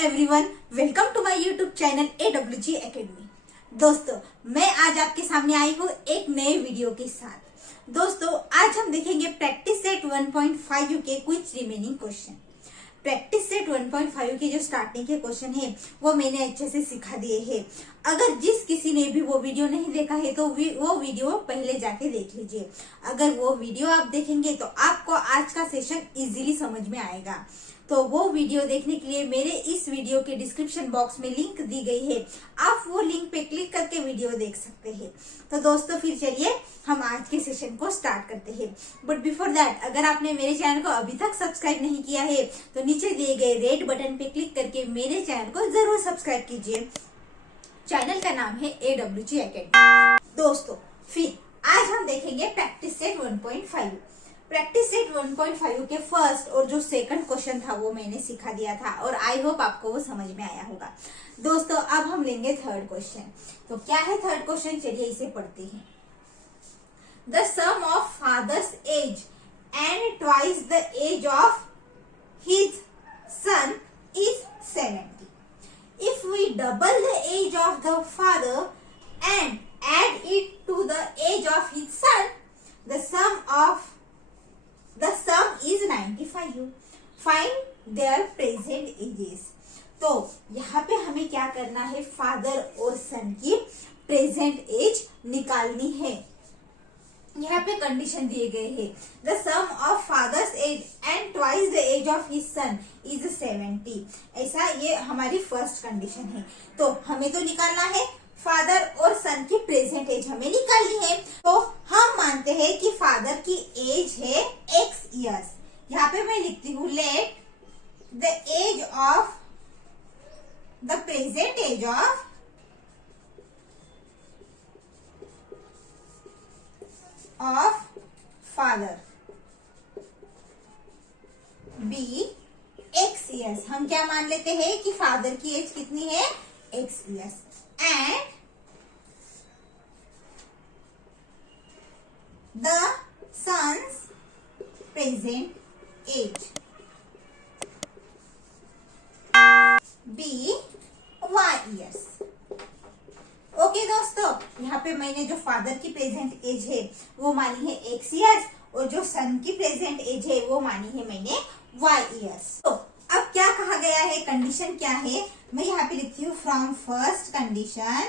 Everyone, welcome to my YouTube channel AWG academy. दोस्तों, मैं आज आपके सामने आई हूँ एक नए वीडियो के साथ। दोस्तों, आज हम देखेंगे प्रैक्टिस सेट 1.5 के कुछ रिमेनिंग क्वेश्चन। प्रैक्टिस सेट 1.5 के जो स्टार्टिंग के क्वेश्चन है वो मैंने अच्छे से सिखा दिए हैं। अगर जिस किसी ने भी वो वीडियो नहीं देखा है तो वो वीडियो पहले जाके देख लीजिए। अगर वो वीडियो आप देखेंगे तो आपको आज का सेशन इजीली समझ में आएगा। तो वो वीडियो देखने के लिए मेरे इस वीडियो के डिस्क्रिप्शन बॉक्स में लिंक दी गई है, आप वो लिंक पे क्लिक करके वीडियो देख सकते हैं। तो दोस्तों, फिर चलिए हम आज के सेशन को स्टार्ट करते हैं। बट बिफोर दैट, अगर आपने मेरे चैनल को अभी तक सब्सक्राइब नहीं किया है तो नीचे दिए गए रेड बटन पे क्लिक करके मेरे चैनल को जरूर सब्सक्राइब कीजिए। चैनल का नाम है AWG एकेडमी। दोस्तों, फिर आज हम देखेंगे प्रैक्टिस सेट 1.5। प्रैक्टिस सेट 1.5 के फर्स्ट और जो सेकंड क्वेश्चन था वो मैंने सिखा दिया था और आई होप आपको वो समझ में आया होगा। दोस्तों, अब हम लेंगे थर्ड क्वेश्चन। तो क्या है थर्ड क्वेश्चन, चलिए इसे पढ़ते हैं। The sum of father's age and twice the age of his son is 70. If we double the age of the father and add it to the age of his son, the sum is 95. Find their present ages. तो यहाँ पे हमें क्या करना है, father और सन की present as निकालनी है। यहाँ पे कंडीशन दिए गए हैं, the sum of father's age and twice the age of his son is 70। ऐसा ये हमारी फर्स्ट कंडीशन है। तो हमें तो निकालना है फादर और सन की प्रेजेंट एज हमें निकालनी है। तो हम मानते हैं कि फादर की एज है x इयर्स। यहाँ पे मैं लिखती हूँ, let the age of the present age of father be x years. हम क्या मान लेते हैं कि फादर की एज कितनी है, x years, and the son's present age be y years. Okay दोस्तों, यहाँ पे मैंने जो फादर की प्रेजेंट एज है वो मानी है x इयर्स और जो सन की प्रेजेंट एज है वो मानी है मैंने y इयर्स। तो अब क्या कहा गया है, कंडीशन क्या है, मैं यहाँ पे लिखती हूँ, फ्रॉम फर्स्ट कंडीशन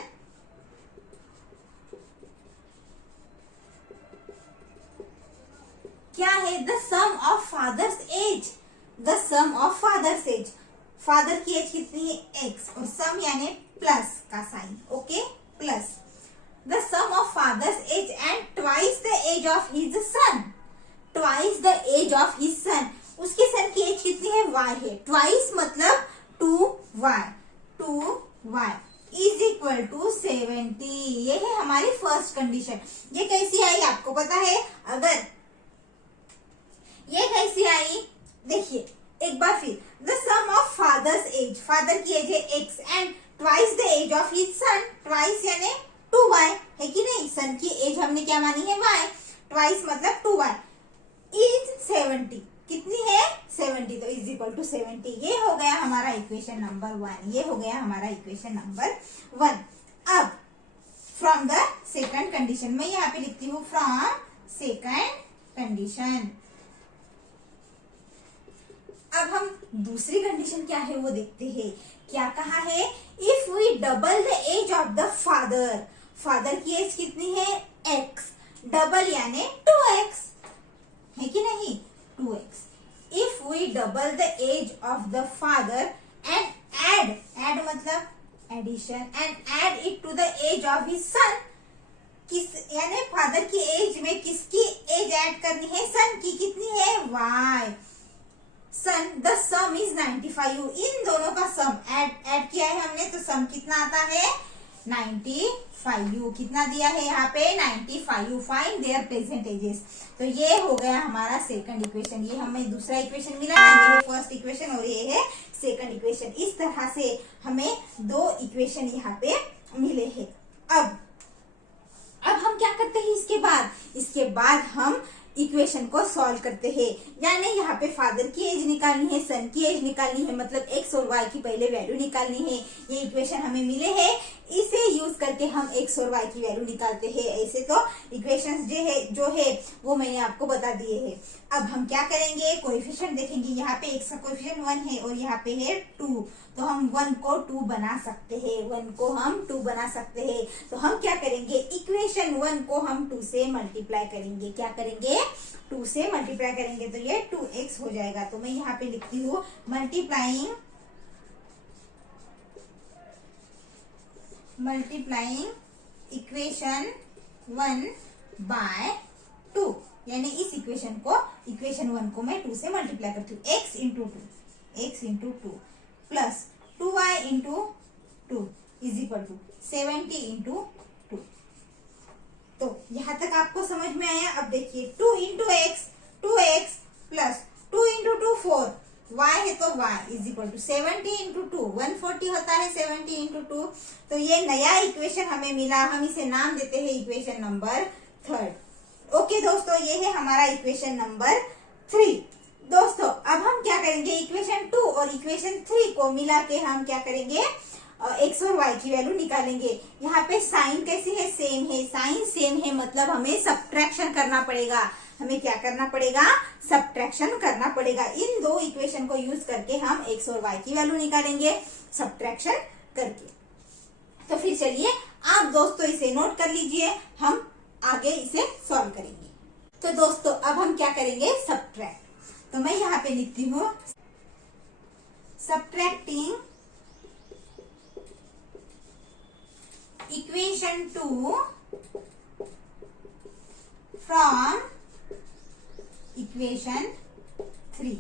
क्या है, the sum of father's age. The sum of father's age, father की एज कितनी है x और सम यानी प्लस का sign, okay, plus the sum of father's age and twice the age of his son. Twice the age of his son, उसके son की age कितनी है, y है। ट्वाइस मतलब 2y, 2y is equal to 70। ये है हमारी फर्स्ट कंडीशन। ये कैसी आई आपको पता है, अगर ये कैसी आई, देखिए एक बार फिर, the sum of father's age, father की एज है x and twice the age of his son, twice यानी 2y है कि नहीं, सन की एज हमने क्या मानी है, y, ट्वाइस मतलब 2y इज 70। कितनी है, 70, तो इज इक्वल टू 70। ये हो गया हमारा इक्वेशन नंबर 1। ये हो गया हमारा इक्वेशन नंबर 1। अब फ्रॉम द सेकंड कंडीशन, मैं यहाँ पे लिखती हूँ फ्रॉम सेकंड कंडीशन। अब हम दूसरी कंडीशन क्या है वो देखते हैं। क्या कहा है, if we double the age of the father, father की एज कितनी है, x, डबल यानी 2x है कि नहीं, 2x। If we double the age of the father and add मतलब addition, and add it to the age of his son, किस यानी फादर की एज में किसकी एज ऐड करनी है, सन की, कितनी है, y, son, the sum is 95। इन दोनों का सम ऐड किया है हमने, तो सम कितना आता है, 95। कितना दिया है यहाँ पे, 95। Find there present ages. तो ये हो गया हमारा सेकंड इक्वेशन। ये हमें दूसरा इक्वेशन मिला ना, ये है फर्स्ट इक्वेशन और ये है सेकंड इक्वेशन। इस तरह से हमें दो इक्वेशन यहाँ पे मिले हैं। अब हम क्या करते हैं, इसके बाद हम इक्वेशन को सॉल्व करते हैं। यानी यहाँ पे फादर की एज निकालनी है, सन की एज निकालनी है, मतलब एक्स और वाई की पहले वैल्यू निकालनी है। ये इक्वेशन हमें मिले हैं, इसे यूज करके हम एक्स और वाई की वैल्यू निकालते हैं। ऐसे तो इक्वेशंस जो है वो मैंने आपको बता दिए हैं। अब हम क्या करेंगे, कोएफिशिएंट देखेंगे। यहाँ पे एक्स का कोएफिशिएंट 1 है और यहाँ पे है 2, तो हम 1 को 2 बना सकते हैं, 1 को हम 2 बना सकते हैं। तो हम क्या करेंगे, इक्वेशन 1 को हम 2 से मल्टीप्लाई करेंगे। क्या करेंगे, 2 से मल्टीप्लाई करेंगे, तो ये 2x हो जाएगा। तो मैं यहाँ पे लिखती हूँ मल्टीप्लाइंग इक्वेशन 1 बाय 2, यानी इस इक्वेशन 1 को मैं 2 से मल्टीप्लाई करती हूँ। x into two plus 2y into 2 is equal to 70 into 2। तो यहां तक आपको समझ में आया। अब देखिए 2 into x 2x plus 2 into 2 4, y है तो y is equal to 70 into 2, 140 होता है 70 इंटू 2। तो ये नया इक्वेशन हमें मिला, हम इसे नाम देते हैं इक्वेशन नंबर 3। ओके दोस्तों, ये है हमारा इक्वेशन नंबर 3। दोस्तों अब हम क्या करेंगे, इक्वेशन 2 और इक्वेशन 3 को मिला के हम क्या करेंगे, एक्स और वाई की वैल्यू निकालेंगे। यहाँ पे साइन कैसी है, सेम है, साइन सेम है, मतलब हमें सब्ट्रैक्शन करना पड़ेगा। हमें क्या करना पड़ेगा, सब्ट्रैक्शन करना पड़ेगा। इन दो इक्वेशन को यूज करके हम एक्स और वाई की वैल्यू निकालेंगे सब्ट्रैक्शन करके। तो फिर चलिए आप दोस्तों इसे नोट कर लीजिए, हम आगे इसे सॉल्व करेंगे। तो दोस्तों अब हम क्या करेंगे, सब्ट्रैक्ट। तो मैं यहाँ पे लिखती हूँ सब्ट्रैक्टिंग इक्वेशन 2 फ्रॉम इक्वेशन 3।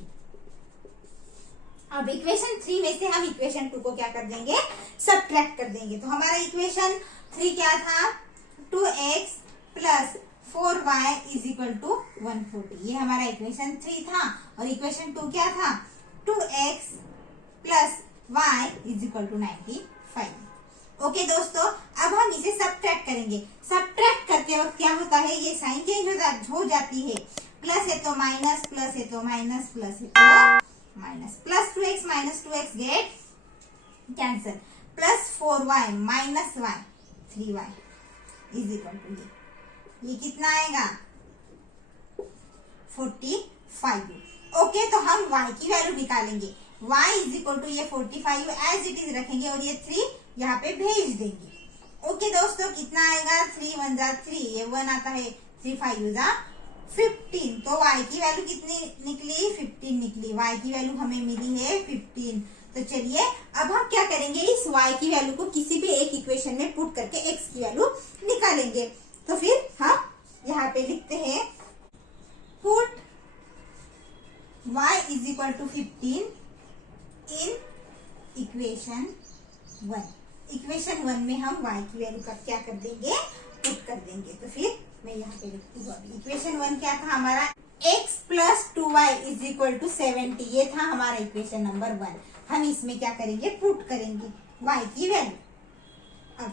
अब इक्वेशन 3 में से हम इक्वेशन 2 को क्या कर देंगे, सब्ट्रैक्ट कर देंगे। तो हमारा इक्वेशन 3 क्या था, 2x plus 4y is equal to 140। ये हमारा इक्वेशन 3 था। और इक्वेशन 2 क्या था, 2x plus y is equal to 95। Okay दोस्तों, अब हम इसे सब्ट्रैक्ट करेंगे। सब्ट्रैक्ट करते वक्त क्या होता है, ये साइन चेंज हो जाती है। प्लस है तो माइनस, प्लस है तो माइनस, प्लस है तो minus. Plus 2x get cancel, plus 4y minus y 3y is equal to ये कितना आएगा, 45। ओके, तो हम y की वैल्यू निकालेंगे। y इज इक्वल टू ये 45 एज इट इज रखेंगे और ये 3 यहाँ पे भेज देंगे। ओके दोस्तों, कितना आएगा, 3 1 जा 3, ये 1 आता है, 3 5 जा 15। तो y की वैल्यू कितनी निकली, 15 निकली। y की वैल्यू हमें मिली है 15। तो चलिए अब हम क्या करेंगे, इस y की वैल्यू को किसी भी एक इक्वेशन में पुट करके x की वैल्यू निकालेंगे। तो फिर हम यहाँ पे लिखते हैं put y is equal to 15 in equation 1। Equation 1 में हम y की वैल्यू का क्या कर देंगे, पुट कर देंगे। तो फिर मैं यहाँ पे लिखती हूँ, इक्वेशन 1 क्या था हमारा, x plus 2y is equal to 70। ये था हमारा इक्वेशन नंबर 1। हम इसमें क्या करेंगे, पुट करेंगे y की वैल्यू। अब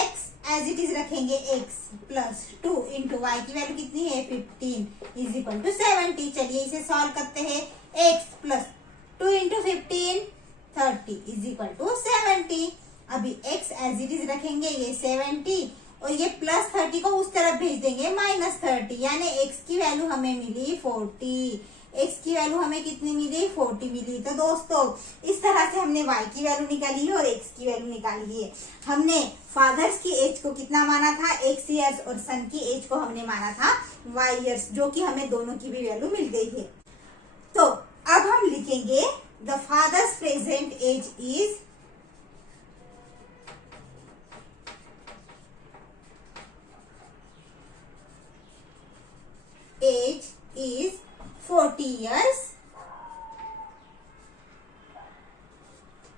x एज इट इज रखेंगे, x प्लस 2 इंटू वाई की वैल्यू कितनी है, 15 इज इक्वल टू 70। चलिए इसे सॉल्व करते हैं। x plus 2 into 15 30 is equal to 70। अभी x एज इट इज रखेंगे, ये 70 और ये प्लस 30 को उस तरफ भेज देंगे माइनस 30, यानी x की वैल्यू हमें मिली 40। x की वैल्यू हमें कितनी मिली, 40 मिली। तो दोस्तों इस तरह से हमने y की वैल्यू निकाली है और x की वैल्यू निकाली है। हमने फादर्स की एज को कितना माना था, x ईयर्स, और सन की एज को हमने माना था y ईयर्स, जो कि हमें दोनों की भी वैल्यू मिल गई है। तो अब हम लिखेंगे the father's present age is age is 40 years,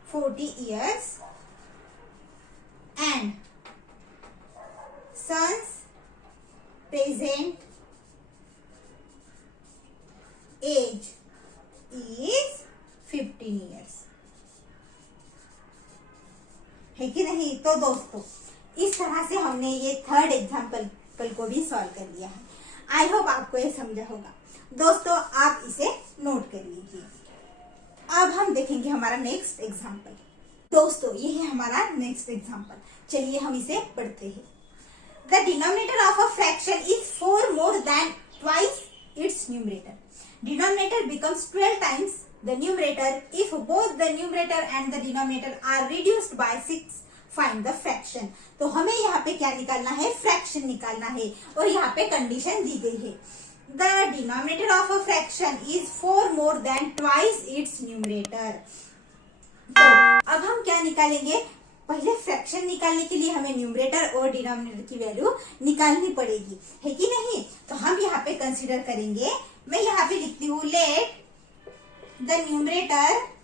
40 years, and son's present age is 15 years। है कि नहीं। तो दोस्तों इस तरह से हमने ये थर्ड एग्जाम्पल को भी सॉल्व कर लिया है। आई होप आपको ये समझा होगा। दोस्तों आप इसे नोट कर लीजिए। अब हम देखेंगे हमारा नेक्स्ट एग्जाम्पल। दोस्तों ये है हमारा नेक्स्ट एग्जाम्पल, चलिए हम इसे पढ़ते हैं। The denominator of a fraction is 4 more than twice its numerator. Denominator becomes 12 times the numerator if both the numerator and the denominator are reduced by 6. Find the fraction. तो हमें यहाँ पे क्या निकालना है, फ्रैक्शन निकालना है, और यहाँ पे कंडीशन दी गई है। The denominator of a fraction is 4 more than twice its numerator. तो अब हम क्या निकालेंगे, पहले फ्रैक्शन निकालने के लिए हमें न्यूमरेटर और डिनोमिनेटर की वैल्यू निकालनी पड़ेगी, है कि नहीं। तो हम यहाँ पे कंसीडर करेंगे, मैं यहाँ पे लिखती हूँ let the numerator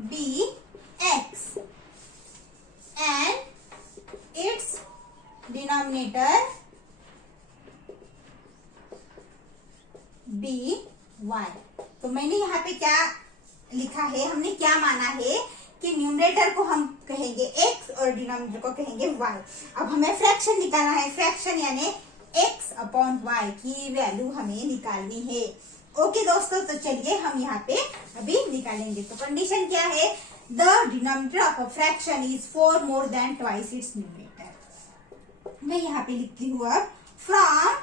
be x and its denominator be y. तो मैंने यहाँ पे क्या लिखा है, हमने क्या माना है कि न्यूमरेटर को हम कहेंगे x और डिनोमिनेटर को कहेंगे y। अब हमें फ्रैक्शन निकालना है, फ्रैक्शन यानी x अपॉन y की वैल्यू हमें निकालनी है। ओके दोस्तों, तो चलिए हम यहाँ पे अभी निकालेंगे। तो कंडीशन क्या है, the denominator of a fraction is 4 more than twice its numerator. मैं यहाँ पे लिखती हूँ अब फ्रॉम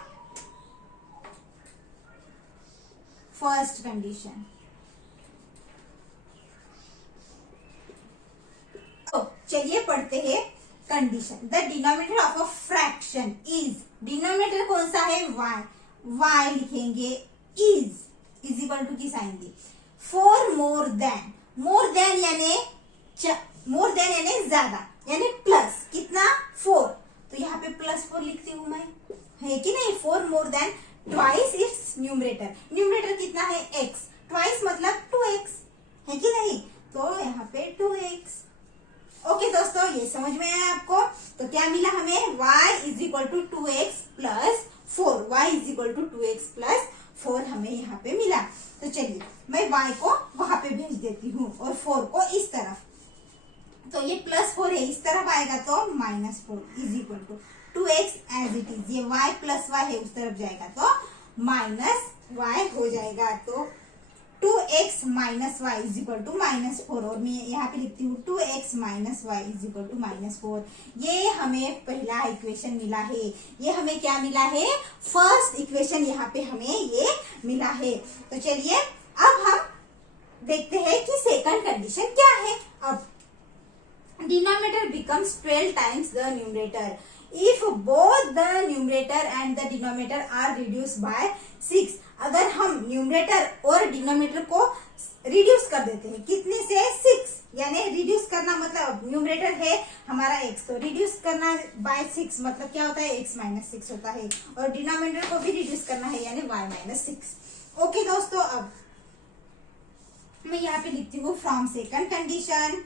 फर्स्ट कंडीशन। तो चलिए पढ़ते हैं condition. The denominator of a fraction is, denominator कौन सा है, y लिखेंगे, इज इक्वल टू की साइन दी, 4 more than, मोर देन यानी ज्यादा, यानी प्लस कितना 4, तो यहाँ पे +4 लिखती हूँ मैं, है कि नहीं। 4 more than twice its numerator, numerator कितना है x, ट्वाइस मतलब 2x, है कि नहीं। तो यहाँ पे 2x। ओके दोस्तों, ये समझ में आया आपको। तो क्या मिला हमें, y is equal to 2x plus 4, y is equal to 2x plus 4 हमें यहाँ पे मिला। तो चलिए मैं y को वहां पे भेज देती हूँ और 4 को इस तरफ। तो ये +4 है, इस तरफ आएगा तो -4 is equal to 2x as it is. ये y प्लस y है, उस तरफ जाएगा तो -y हो जाएगा। तो 2x minus y is equal to -4, और मैं यहाँ पे लिखती हूँ 2x minus y is equal to -4। ये हमें पहला इक्वेशन मिला है। ये हमें क्या मिला है, फर्स्ट इक्वेशन यहाँ पे हमें ये मिला है। तो चलिए अब हम देखते हैं कि सेकंड कंडीशन क्या है। अब denominator becomes 12 times the numerator if both the numerator and the denominator are reduced by 6। अगर हम न्यूमरेटर और डिनोमिनेटर को रिड्यूस कर देते हैं, कितने से, 6, यानी रिड्यूस करना मतलब न्यूमरेटर है हमारा x, तो रिड्यूस करना बाय 6 मतलब क्या होता है, x माइनस 6 होता है, और डिनोमिनेटर को भी रिड्यूस करना है यानी y माइनस 6। ओके दोस्तों, अब मैं यहाँ पे लिखती हूँ from second condition.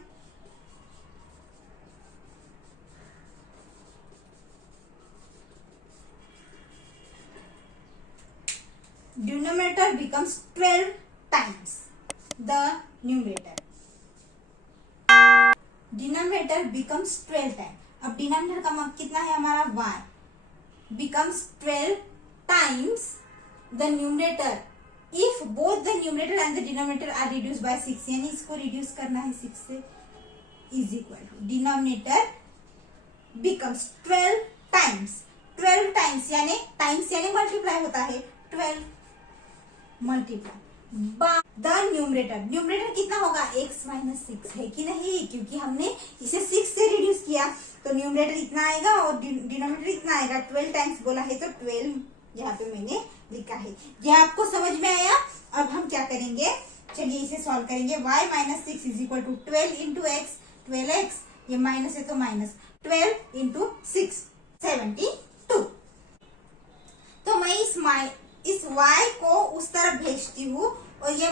Denominator becomes 12 times the numerator. Denominator becomes 12 times. अब डिनोमिनेटर का कितना है हमारा y, becomes 12 times the numerator if both the numerator and the denominator are reduced by 6, यानी इसको रिड्यूस करना है 6 से, is equal to denominator becomes 12 times, 12 times यानी मल्टीप्लाई होता है, 12 multiply by the numerator. Numerator कितना होगा, x माइनस 6, है कि नहीं, क्योंकि हमने इसे 6 से रिड्यूस किया तो न्यूमरेटर इतना आएगा और डिनोमिनेटर इतना आएगा। 12 टाइम्स बोला है तो 12 यहाँ पे मैंने लिखा है। यह आपको समझ में आया। अब हम क्या करेंगे, चलिए इसे सॉल्व करेंगे। y minus 6 is equal to 12 into x, 12x, ये माइनस है तो माइनस 12 इंटू 6 72। तो मैं इस y को उस तरफ भेजती हूँ और ये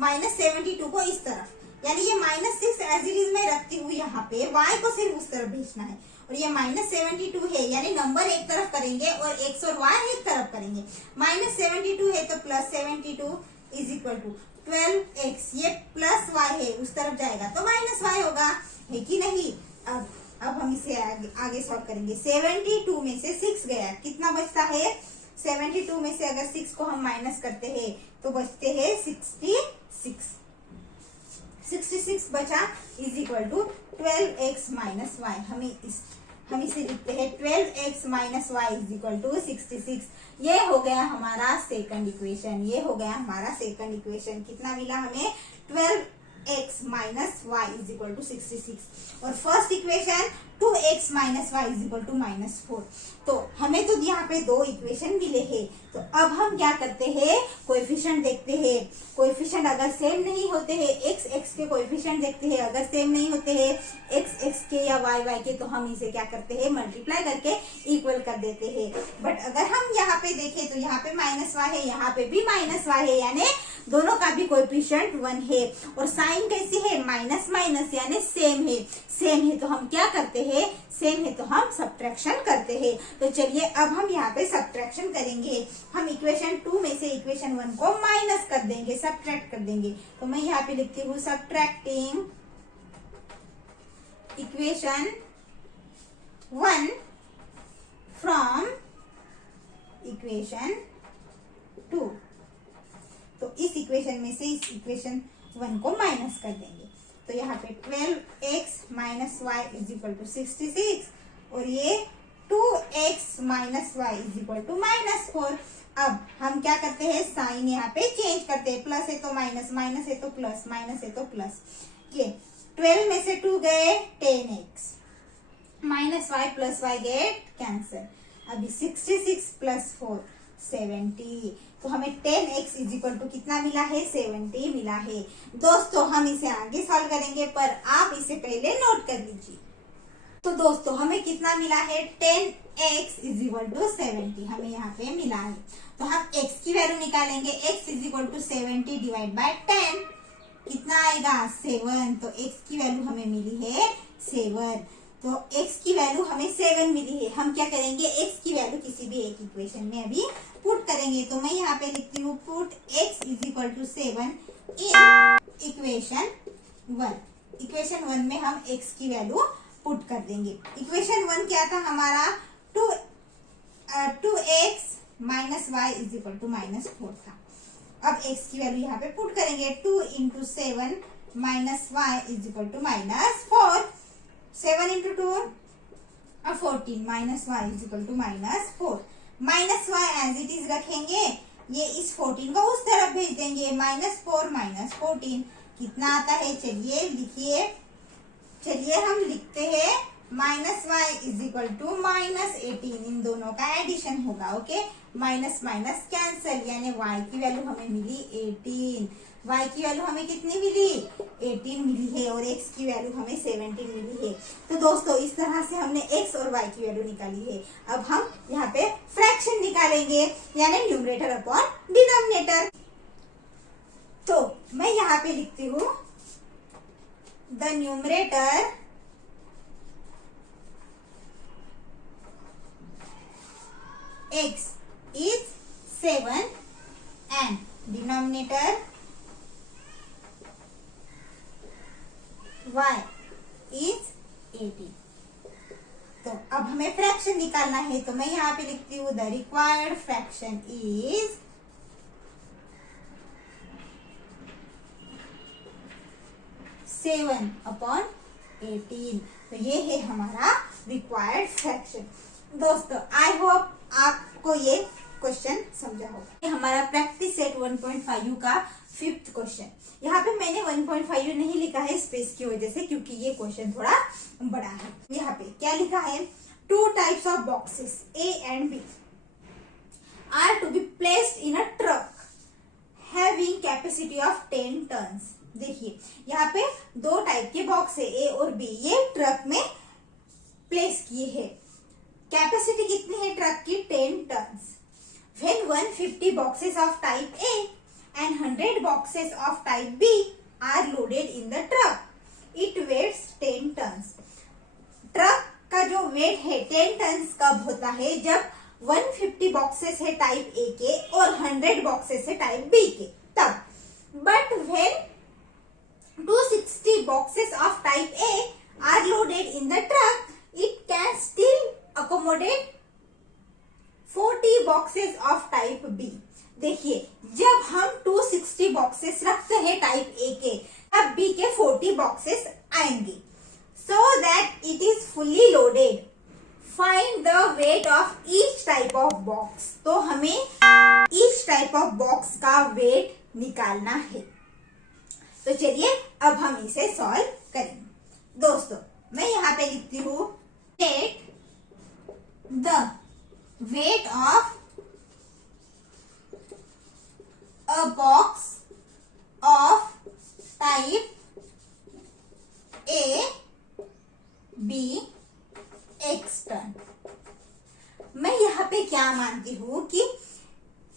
-72 को इस तरफ, यानी ये -6 एज इट इज मैं रखती हूँ यहाँ पे, y को सिर्फ उस तरफ भेजना है। और ये -72 है, यानी नंबर एक तरफ करेंगे और x और y एक तरफ करेंगे। -72 है तो +72 इज इक्वल टू 12x, ये +y है उस तरफ जाएगा तो -y होगा, है कि नहीं। अब अब हम इसे आगे सॉल्व करेंगे। 72 में से 6 गया, कितना बचता है? 72 में से अगर 6 को हम माइनस करते हैं तो बचते हैं 66। 66 बचा is equal to 12x minus y. हम इसे लिखते हैं 12x minus y is equal to 66। ये हो गया हमारा सेकंड इक्वेशन। ये हो गया हमारा सेकंड इक्वेशन। कितना मिला हमें? 12x minus y is equal to 66। और first equation 2x minus y is equal to -4। तो हमें तो यहाँ पे दो इक्वेशन मिले हैं। तो अब हम क्या करते हैं? कोएफिशिएंट देखते हैं। कोएफिशिएंट अगर सेम नहीं होते हैं, x के कोएफिशिएंट देखते हैं, अगर सेम नहीं होते हैं x के या y के, तो हम इसे क्या करते हैं? मल्टीप्लाई करके इक्वल कर देते हैं। बट अगर हम यहाँ पे देखें तो यहाँ पे -y है, यहाँ पे भी -y है, यानी दोनों का भी कोएफिशिएंट 1 है। और साइन कैसी है? माइनस माइनस यानी सेम है। सेम है तो हम क्या करते हैं? सेम है तो हम सब्ट्रैक्शन करते हैं। तो चलिए अब हम यहाँ पे सब्ट्रैक्शन करेंगे। हम इक्वेशन 2 में से इक्वेशन 1 को माइनस कर देंगे, सब्ट्रैक्ट कर देंगे। तो मैं यहाँ पे लिखती हूँ सब्ट्रैक्टिंग इक्वेशन 1 फ्रॉम इक्वेशन 2। तो इस इक्वेशन में से इस इक्वेशन 1 को माइनस कर देंगे। तो यहाँ पे 12x minus y is equal to 66 और ये 2x minus y is equal to -4। अब हम क्या करते हैं? साइन यहाँ पे चेंज करते हैं। प्लस है तो माइनस, माइनस है तो प्लस, माइनस है तो प्लस। ये 12 में से 2 गए 10x minus y plus y गए कैंसर। अभी 66 प्लस 4 70। तो हमें 10x इज इक्वल टू कितना मिला है? 70 मिला है। दोस्तों हम इसे आगे सॉल्व करेंगे, पर आप इसे पहले नोट कर लीजिए। तो दोस्तों हमें कितना मिला है? 10x इज इक्वल टू 70 हमें यहाँ पे मिला है। तो हम x की वैल्यू निकालेंगे। x is equal to 70 divide by 10 कितना आएगा? 7। तो x की वैल्यू हमें मिली है 7। तो x की वैल्यू हमें 7 मिली है। हम क्या करेंगे? x की वैल्यू किसी भी एक इक्वेशन में अभी पुट करेंगे। तो मैं यहाँ पे लिखती हूँ put x is equal to 7 in equation 1। Equation 1 में हम x की वैल्यू पुट कर देंगे। इक्वेशन 1 क्या था हमारा? 2x minus y is equal to -4 था। अब x की वैल्यू यहाँ पे पुट करेंगे। 2 into 7 minus y is equal to -4। 7 into 2 14 minus y is equal to -4। Minus y as it is रखेंगे, ये इस 14 को उस तरफ भेज देंगे। -4 माइनस 14 कितना आता है? चलिए लिखिए। चलिए हम लिखते हैं minus y is equal to -18। इन दोनों का एडिशन होगा। ओके, माइनस माइनस कैंसल, यानी y की वैल्यू हमें मिली 18। y की वैल्यू हमें कितनी मिली? 18 मिली है। और x की वैल्यू हमें 17 मिली है। तो दोस्तों इस तरह से हमने x और y की वैल्यू निकाली है। अब हम यहाँ पे फ्रैक्शन निकालेंगे, यानी न्यूमरेटर अपॉन डिनोमिनेटर। तो मैं यहाँ पे लिखती हूँ the numerator x is 7 and denominator y is 18। तो अब हमें फ्रैक्शन निकालना है। तो मैं यहाँ पे लिखती हूँ the required fraction is 7 upon 18। तो ये है हमारा रिक्वायर्ड फ्रैक्शन। दोस्तों आई होप आपको ये क्वेश्चन समझा होगा। ये हमारा प्रैक्टिस सेट 1.5 का 5th क्वेश्चन। यहाँ पे मैंने 1.5 नहीं लिखा है स्पेस की वजह से, क्योंकि ये क्वेश्चन थोड़ा बड़ा है। यहाँ पे क्या लिखा है? 2 types of boxes A and B are to be placed in a truck having capacity of 10 tons. देखिए यहाँ पे 2 टाइप के बॉक्स है A और B, ये ट्रक में प्लेस किए हैं। कैपेसिटी कितनी है ट्रक की? 10 turns. When 150 boxes of type A and 100 boxes of type B are loaded in the truck, it weighs 10 tons. Truck का जो वेट है 10 टन्स कब होता है? जब 150 बॉक्सेस है टाइप A के और 100 बॉक्सेस है टाइप B के, तब। But when 260 boxes of type A are loaded in the truck, can still accommodate 40 boxes of type B. देखिए, जब हम 260 बॉक्सेस रखते हैं टाइप ए के, तब बी के 40 बॉक्सेस आएंगे. So that it is fully loaded, find the weight of each type of box. तो हमें each type of box का weight निकालना है. तो चलिए अब हम इसे सॉल्व करेंगे. दोस्तों, मैं यहाँ पे लिखती हूँ take the weight of a box of type A be x ton. मैं यहाँ पे क्या मानती हूँ कि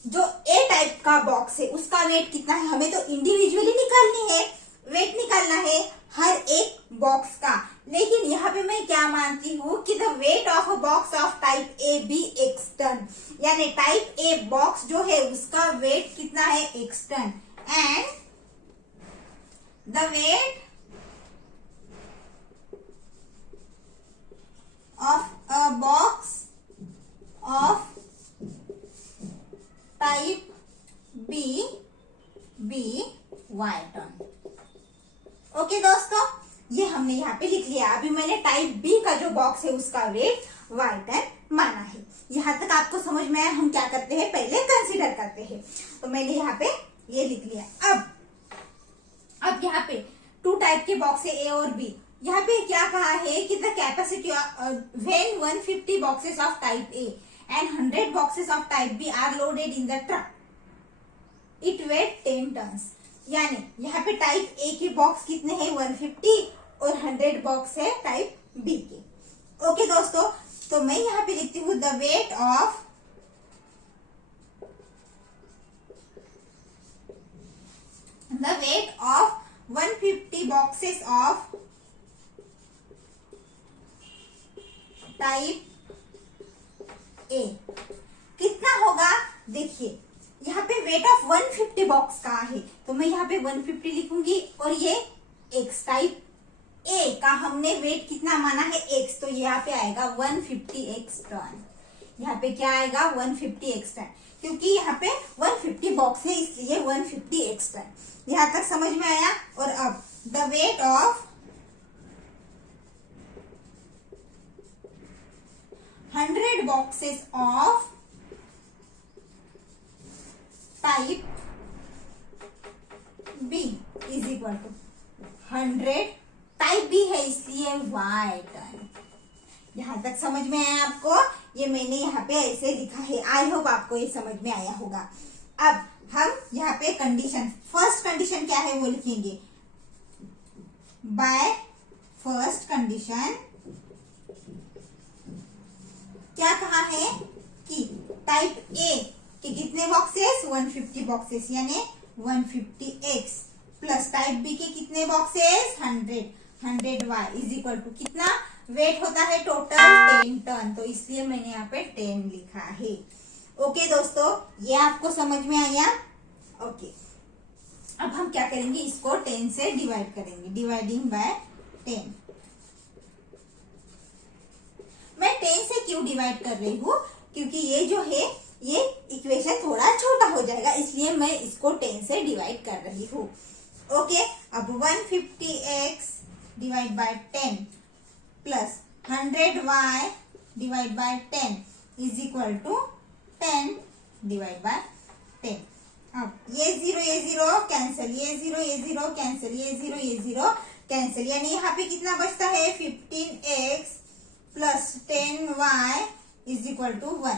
जो ए टाइप का बॉक्स है उसका वेट कितना है, हमें तो इंडिविजुअली निकालनी है, वेट निकालना है हर एक बॉक्स का. लेकिन यहाँ पे मैं क्या मानती हूँ कि the weight of a box of type A be x ton, यानी टाइप ए बॉक्स जो है उसका वेट कितना है, x ton. And the weight of a box of type B Y ton. Okay दोस्तों, ये हमने यहाँ पे लिख लिया. अभी मैंने टाइप बी का जो बॉक्स है उसका वेट वाई टन माना है. यहाँ तक आपको समझ में आया. हम क्या करते हैं, पहले कंसीडर करते हैं. तो मैंने यहाँ पे ये लिख लिया. अब यहाँ पे टू टाइप के बॉक्स है, ए और बी. यहाँ पे क्या कहा है कि the capacity when 150 boxes of type A and 100 boxes of type B are loaded in the truck, it weight 10 tons. यानी यहाँ पे टाइप ए के बॉक्स कितने हैं, 150, और 100 बॉक्स है टाइप बी के. ओके दोस्तों, तो मैं यहाँ पे लिखती हूँ the weight of the weight of 150 boxes of type A कितना होगा. देखिए यहाँ पे वेट ऑफ 150 बॉक्स का है, तो मैं यहाँ पे 150 लिखूंगी, और ये एक्स टाइप ए का हमने वेट कितना माना है, एक्स. तो यहाँ पे आएगा 150 एक्स टन. यहाँ पे क्या आएगा, 150 एक्स टन, क्योंकि यहाँ पे 150 बॉक्स है इसलिए 150 एक्स टन. यहाँ तक समझ में आया. और अब the weight of 100 boxes of type B is equal to 100. Type B है इसलिए वाई टन. यहाँ तक समझ में आया आपको. ये मैंने यहाँ पे ऐसे लिखा है. आई होप आपको ये समझ में आया होगा. अब हम यहाँ पे कंडीशन, फर्स्ट कंडीशन क्या है वो लिखेंगे. बाय फर्स्ट कंडीशन क्या कहा है कि टाइप ए के कितने बॉक्सेस, 150 बॉक्सेस, यानी 150x प्लस टाइप बी के कितने boxes, 100 y is equal to कितना वेट होता है टोटल, 10 टन. तो इसलिए मैंने यहाँ पे 10 लिखा है. ओके दोस्तों, ये आपको समझ में आया. ओके, अब हम क्या करेंगे, इसको 10 से डिवाइड करेंगे. Dividing by 10. मैं 10 से क्यों डिवाइड कर रही हूँ, क्योंकि ये जो है ये इक्वेशन थोड़ा छोटा हो जाएगा, इसलिए मैं इसको 10 से डिवाइड कर रही हूँ. ओके, अब 150x डिवाइड बाय 10 प्लस 100y divide by 10 is equal to 10 divide by 10. अब ये जीरो कैंसिल, ये जीरो कैंसिल, ये जीरो कैंसिल, यानी यहाँ पे कितना बचता है, 15x plus 10y is equal to 1.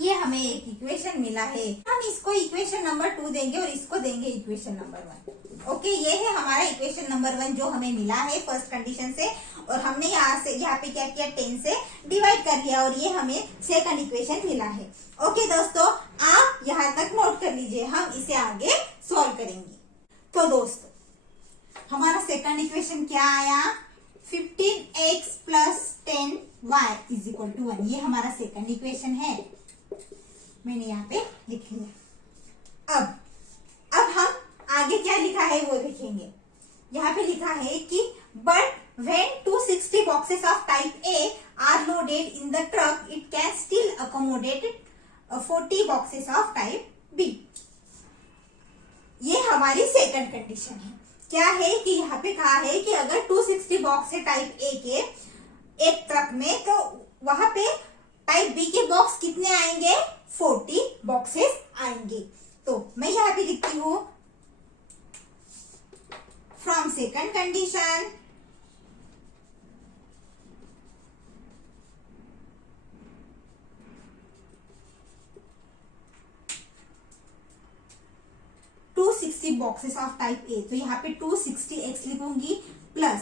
ये हमें एक इक्वेशन मिला है. हम इसको इक्वेशन नंबर 2 देंगे और इसको देंगे इक्वेशन नंबर 1. ओके, ये है हमारा इक्वेशन नंबर 1 जो हमें मिला है फर्स्ट कंडीशन से, और हमने यहाँ पे क्या किया, 10 से डिवाइड कर लिया, और ये हमें सेकंड इक्वेशन मिला है. ओके दोस्तों, आप यहाँ तक नोट कर लीजिए, हम इसे आगे सॉल्व करेंगे. तो दोस्तों, हमारा सेकंड इक्वेशन क्या आया, 15x plus 10y is equal to 1. ये हमारा सेकंड इक्वेशन है, मैंने यहाँ पे लिख लिया. अब हम आगे क्या लिखा है वो देखेंगे. यहाँ पे लिखा है कि but When 260 boxes of type A are loaded in the truck, it can still accommodate 40 boxes of type B. ये हमारी सेकंड कंडीशन है। क्या है कि यहाँ पे कहा है कि अगर 260 बॉक्स है टाइप ए के एक ट्रक में, तो वहां पे टाइप बी के बॉक्स कितने आएंगे? 40 बॉक्सेस आएंगे। तो मैं यहाँ पे लिखती हूँ from second condition boxes of type ए, तो यहाँ पे 260x लिखूंगी प्लस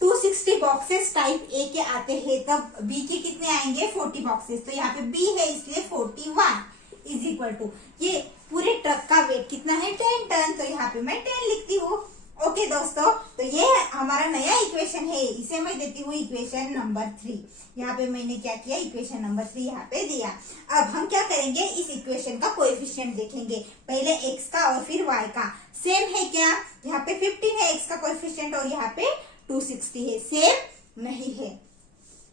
260 बॉक्सेस टाइप ए के आते हैं, तब बी के कितने आएंगे? 40 बॉक्सेस। तो यहाँ पे बी है इसलिए 41 इज इक्वल टू, ये पूरे ट्रक का वेट कितना है? 10 टन। तो यहाँ पे मैं 10 लिखती हूँ। ओके दोस्तों, तो ये हमारा नया इक्वेशन है, इसे मैं देती हूँ इक्वेशन नंबर 3। यहाँ पे मैंने क्या किया? इक्वेशन नंबर 3 यहाँ पे दिया। अब हम क्या करेंगे? इस इक्वेशन का कोएफिशिएंट देखेंगे, पहले x का और फिर y का। सेम है क्या? यहाँ पे 15 है x का कोएफिशिएंट और यहाँ पे 260 है। सेम नहीं है,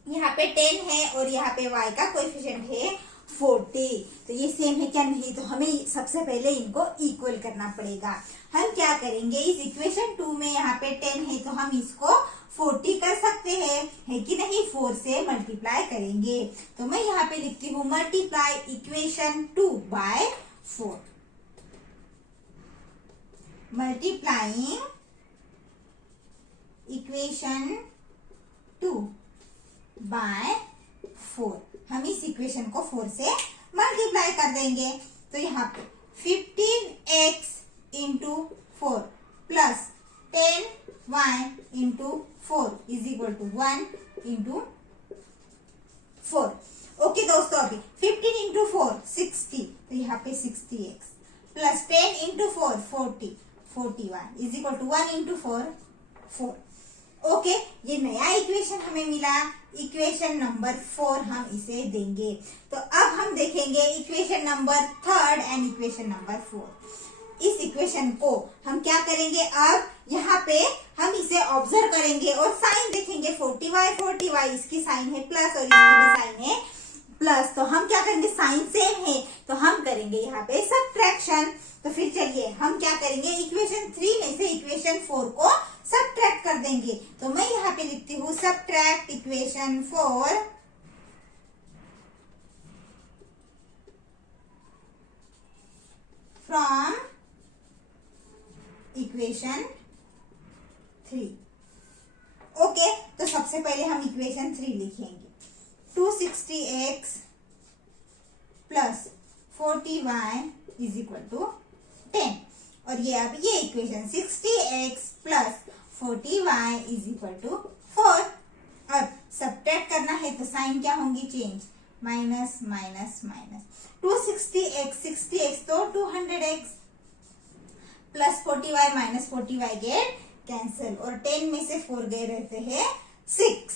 यहाँ पे 10 है और यहाँ पे y का कोएफिशिएंट है 40। तो ये सेम है क्या? नहीं। तो हमें सबसे पहले इनको इक्वल करना पड़ेगा। हम क्या करेंगे? इस इक्वेशन 2 में यहाँ पे 10 है तो हम इसको 40 कर सकते हैं, है कि नहीं? 4 से मल्टीप्लाई करेंगे। तो मैं यहाँ पे लिखती हूँ multiply equation 2 by 4। Multiplying equation 2 by 4। हम इस इक्वेशन को 4 से मल्टीप्लाई कर देंगे। तो यहाँ पे 15x into 4 plus 10y into 4 is equal to 1 into 4। Okay दोस्तों, अभी 15 इंटू 4 60, तो यहाँ पे 60x plus 10 into 4 40 41 is equal to 1 into 4 4। Okay, ये नया इक्वेशन हमें मिला। इक्वेशन नंबर 4 हम इसे देंगे। तो अब हम देखेंगे equation number 3 and equation number 4। इस इक्वेशन को हम क्या करेंगे? अब यहाँ पे हम इसे ऑब्जर्व करेंगे और साइन देखेंगे। 40y इसकी साइन है प्लस और इसकी भी साइन है प्लस। तो हम क्या करेंगे? साइन सेम है तो हम करेंगे यहाँ पे सब्ट्रैक्शन। तो फिर चलिए हम क्या करेंगे? इक्वेशन 3 में से इक्वेशन 4 को सब्ट्रैक्ट कर देंगे। तो मैं यहाँ पे लिखती हूँ subtract equation 4 from equation 3। Okay, तो सबसे पहले हम इक्वेशन 3 लिखेंगे। 260x plus 40y is equal to 10। और ये अब ये equation 60x plus 40y is equal to 4। अब सब्ट्रैक्ट करना है तो साइन क्या होंगी? Change, minus minus minus. 60x तो 200x plus 40y minus 40y get cancel और 10 में से 4 गए रहते हैं 6।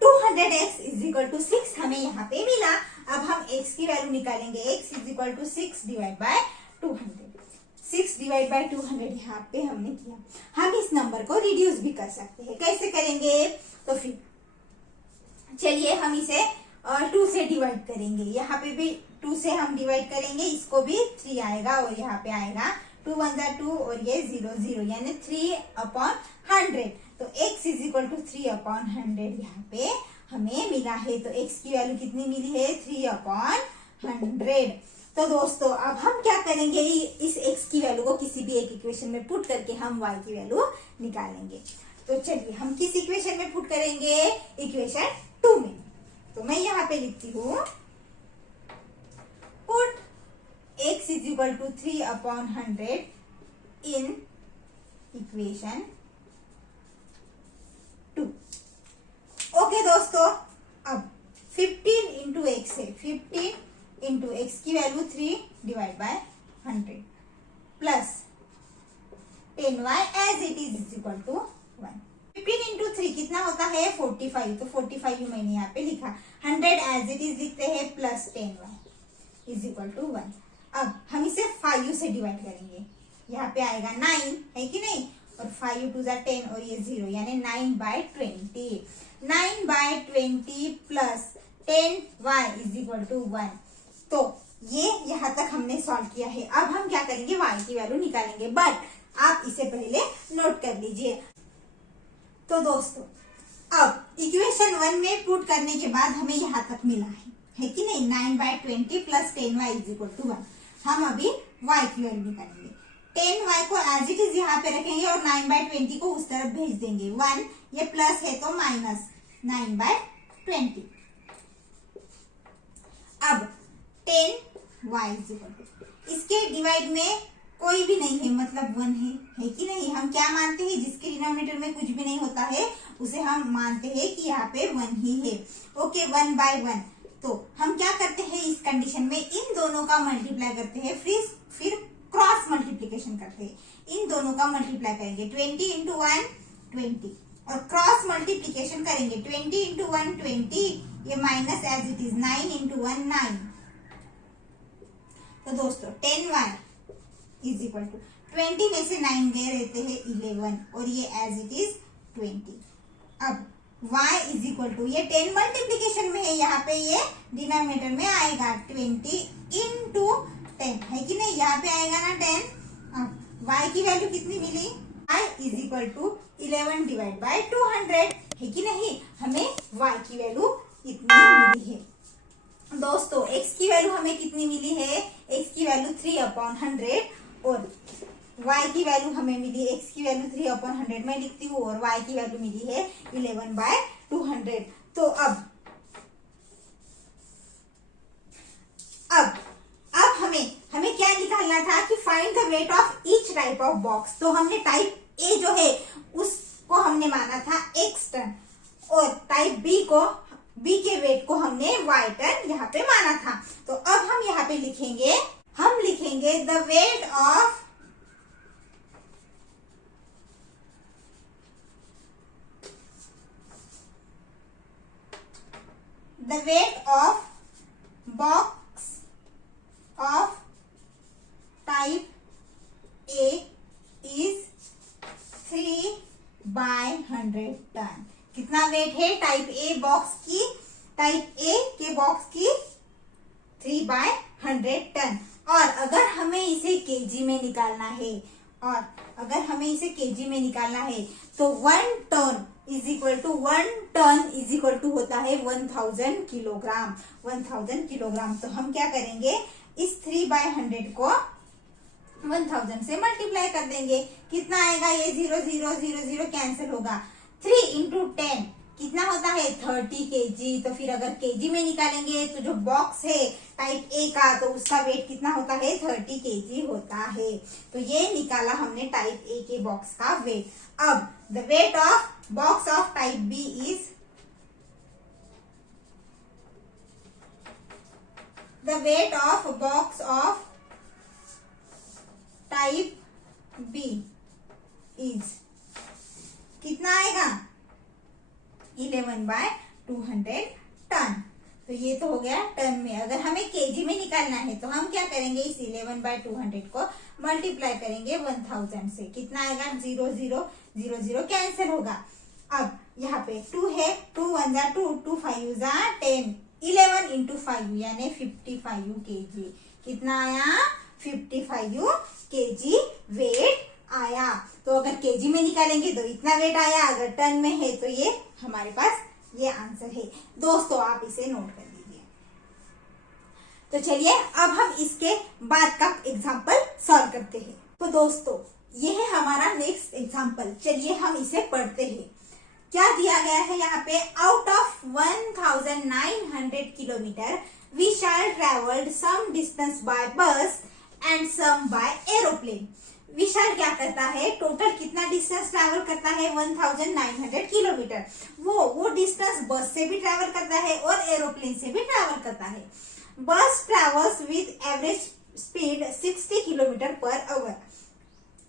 200x इज इक्वल टू 6 हमें यहाँ पे मिला। अब हम x की वैल्यू निकालेंगे। x is equal to 6 divide by 200। 6 divide by 200 यहाँ पे हमने किया। हम इस नंबर को रिड्यूस भी कर सकते हैं। कैसे करेंगे? तो फिर चलिए हम इसे 2 से डिवाइड करेंगे। यहाँ पे भी 2 से हम डिवाइड करेंगे, इसको भी 3 आएगा और यहाँ पे आएगा 2 1 2 और ये 0 0 यानी 3/100। तो x इज इक्वल टू 3/100 यहाँ पे हमें मिला है। तो x की वैल्यू कितनी मिली है? 3/100। तो दोस्तों अब हम क्या करेंगे? इस x की वैल्यू को किसी भी एक इक्वेशन में पुट करके हम y की वैल्यू निकालेंगे। तो चलिए हम किस इक्वेशन में पुट करेंगे? इक्वेशन 2 में। तो मैं यहाँ पे लिखती हूँ put x is equal to 3/100 in equation 2। Okay दोस्तों, अब 15 इंटू x है, 15 इंटू एक्स की value 3 divide by 100 plus 10y as it is equal to 1। 15 into 3 कितना होता है? 45। तो 45 ही मैंने यहाँ पे लिखा। 100 एज इट इज लिखते हैं plus 10y is equal to 1। अब हम इसे 5 से डिवाइड करेंगे। यहाँ पे आएगा 9, है कि नहीं? और 5 टू ज़ा 10 और ये 0 यानी 9/20। 9/20 plus 10y is equal to 1। तो ये यहाँ तक हमने सॉल्व किया है। अब हम क्या करेंगे, y की वैल्यू निकालेंगे, बट आप इसे पहले नोट कर लीजिए। तो दोस्तों अब इक्वेशन 1 में पुट करने के बाद हमें यहाँ तक मिला है कि नहीं, 9/20 plus 10y is equal to 1। हम अभी y की वैल्यू निकालेंगे। 10y को एज इट इज यहाँ पे रखेंगे और 9/20 को उस तरफ भेज देंगे। 1 ये प्लस है तो माइनस 9/20। अब 10y इज इक्वल टू, इसके डिवाइड में कोई भी नहीं है, मतलब 1 है कि नहीं। हम क्या मानते हैं, जिसके डिनोमिनेटर में कुछ भी नहीं होता है उसे हम मानते हैं कि यहाँ पे 1 ही है। ओके, 1/1। तो हम क्या करते हैं इस कंडीशन में, इन दोनों का मल्टीप्लाई करते हैं, फिर क्रॉस मल्टीप्लीकेशन करते हैं। इन दोनों का मल्टीप्लाई करेंगे, 20 इंटू 1 20, और क्रॉस मल्टीप्लीकेशन करेंगे 20 इंटू 1 20, ये minus as it is 9 into 1 9। तो दोस्तों 10y इज इक्वल टू 20 में से 9 गए रहते हैं 11, और ये एज इट इज 20। अब y इज इक्वल टू, ये 10 मल्टीप्लीकेशन में है, यहाँ पे ये डिनोमिनेटर में आएगा 20 इंटू 10, है कि नहीं, यहाँ पे आएगा ना 10। अब y की वैल्यू कितनी मिली, y is equal to 11 divide by 200, है कि नहीं। हमें y की वैल्यू इतनी मिली है। दोस्तों x की वैल्यू हमें कितनी मिली है, x की वैल्यू 3/100, और y की वैल्यू हमें मिली, x की वैल्यू 3/100 में लिखती हूँ, और y की वैल्यू मिली है 11/200। तो अब हमें क्या निकालना था कि find the weight of each type of box. तो हमने टाइप ए जो है उसको हमने माना था x टन, और टाइप बी के वेट को हमने y टन यहाँ पे माना था। तो अब हम यहाँ पे लिखेंगे, the weight of box of type A is 3/100 ton. कितना वेट है टाइप ए के बॉक्स की 3/100 टन। और अगर हमें इसे केजी में निकालना है, तो 1 टन इज इक्वल टू होता है 1000 किलोग्राम। 1000 किलोग्राम। तो हम क्या करेंगे, इस 3/100 को 1000 से मल्टीप्लाई कर देंगे। कितना आएगा, ये 0 0 0 0 कैंसिल होगा। 3 इंटू 10 कितना होता है 30 केजी। तो फिर अगर केजी में निकालेंगे तो जो बॉक्स है टाइप ए का, तो उसका वेट कितना होता है 30 केजी होता है। तो ये निकाला हमने टाइप ए के बॉक्स का वेट। अब the weight of box of type B is, the weight of box of type B is कितना आएगा 11/200 टन। तो ये तो हो गया टन में। अगर हमें केजी में निकालना है तो हम क्या करेंगे, इस 11/200 को मल्टीप्लाई करेंगे 1000 से। कितना आएगा, 0 0 0 0 कैंसिल होगा। अब यहाँ पे 2 है, 2 1 जा 2, 2 5 जा 10, 11 इंटू 5 यानी 55 केजी। कितना आया, 55 केजी वेट आया। तो अगर केजी में निकालेंगे तो इतना वेट आया, अगर टन में है तो ये हमारे पास ये आंसर है। दोस्तों आप इसे नोट कर लीजिए। तो चलिए अब हम इसके बाद का एग्जाम्पल सॉल्व करते हैं। तो दोस्तों ये है हमारा नेक्स्ट एग्जाम्पल। चलिए हम इसे पढ़ते हैं। क्या दिया गया है यहाँ पे, out of 1900 kilometre we shall travelled some distance by bus and some by aeroplane. Vishal क्या करता है, टोटल कितना डिस्टेंस ट्रैवल करता है 1900 किलोमीटर। वो डिस्टेंस बस से भी ट्रैवल करता है और एरोप्लेन से भी ट्रैवल करता है। बस travels with average speed 60 kilometre per hour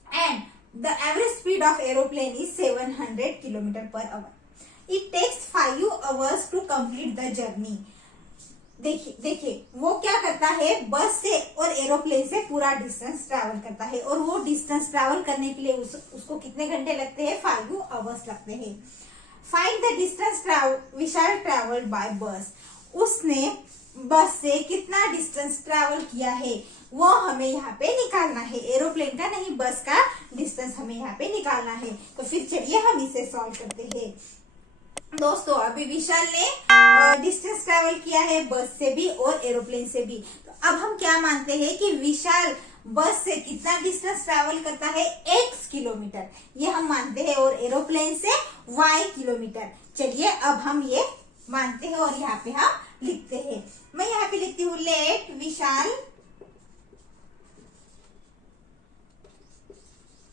and the average speed of aeroplane is 700 kilometre per hour. It takes 5 hours to complete the journey. देखिए देखिए वो क्या करता है, बस से और एरोप्लेन से पूरा डिस्टेंस ट्रैवल करता है, और वो डिस्टेंस ट्रैवल करने के लिए उसको कितने घंटे लगते हैं, 5 आवर्स लगते हैं। Find the distance Vishal travelled bye बस। उसने बस से कितना डिस्टेंस ट्रैवल किया है वो हमें यहाँ पे निकालना है, एरोप्लेन का नहीं, बस का डिस्टेंस हमें यहाँ पे निकालना है। तो फिर चलिए हम इसे सॉल्व करते हैं। दोस्तों अभी विशाल ने डिस्टेंस ट्रैवल किया है बस से भी और एरोप्लेन से भी। तो अब हम क्या मानते हैं कि विशाल बस से कितना डिस्टेंस ट्रैवल करता है, x किलोमीटर, ये हम मानते हैं, और एरोप्लेन से y किलोमीटर। चलिए अब हम ये मानते हैं और यहाँ पे हम लिखते हैं। मैं यहाँ पे लिखती हूँ, let Vishal